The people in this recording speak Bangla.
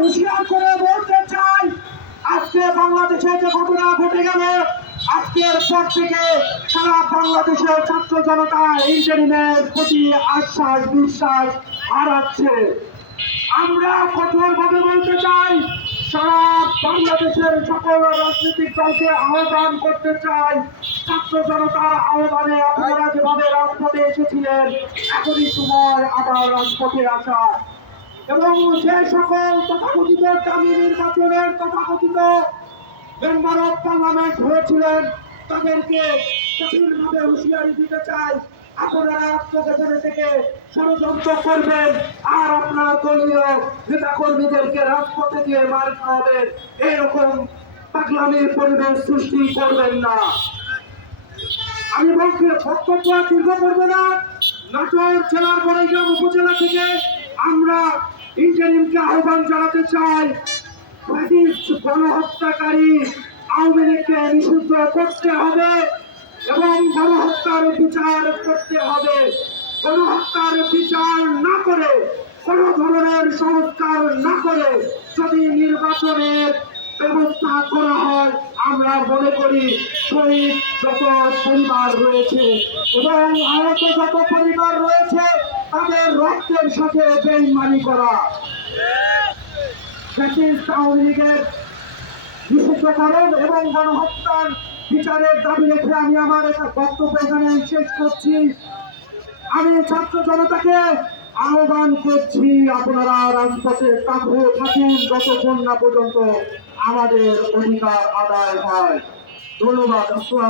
হুঁশিয়ার করে বলতে চাই, আজকে বাংলাদেশে যে ঘটনা ঘটে গেল, আজকের পর থেকে সারা বাংলাদেশের ছাত্র জনতা ইন্টারিমের প্রতি আশ্বাস, বিশ্বাস হারাচ্ছে। আমরা কঠোরভাবে বলতে চাই, সারা বাংলাদেশের সকল রাজনৈতিক দলকে আহ্বান করতে চাই, ছাত্র জনতার আহ্বানে আপনারা যেভাবে রাজপথে এসেছিলেন, এখনই সময় আবার রাজপথে আসা এবং যে সকল তথাকথিত দামি নির্বাচনের তথাকথিত মেম্বার অফ পার্লামেন্ট হয়েছিলেন, তাদেরকে কঠিনভাবে হুঁশিয়ারি দিতে চাই। আপনারা আত্মগোপনে থেকে ষড়যন্ত্র করবেন, আর আপনার দলীয় নেতা কর্মীদেরকে রাজপথে দিয়ে মার খাওয়াবেন। এরকম পাগলামির পরিবেশ সৃষ্টি করবেন না। আমি বলছি, বক্তব্য দীর্ঘ করব না। নাটোর জেলার বড়াইগ্রাম উপজেলা থেকে আমরা ইন্টারিমকে আহ্বান জানাতে চাই। গণহত্যাকারী আওয়ামী লীগকে নিষিদ্ধ করতে হবে এবং গণহত্যার বিচার করতে হবে। গণহত্যার বিচার না করে, কোন ধরনের সংস্কার না করে যদি নির্বাচনের ব্যবস্থা করা আমরা মনে করি শহীদ যত পরিবার রয়েছে এবং আহত যত পরিবার রয়েছে, তাদের রক্তের সাথে বেইমানি করা। আওয়ামী লীগের নিষিদ্ধকরণ এবং গণহত্যার বিচারের দাবি রেখে আমি আমার একটা বক্তব্য এখানে শেষ করছি। আমি ছাত্র জনতাকে আহ্বান করছি, আপনারা রাজপথে থাকুন যতক্ষণ না পর্যন্ত আমাদের অধিকার আদায় হয়। ধন্যবাদ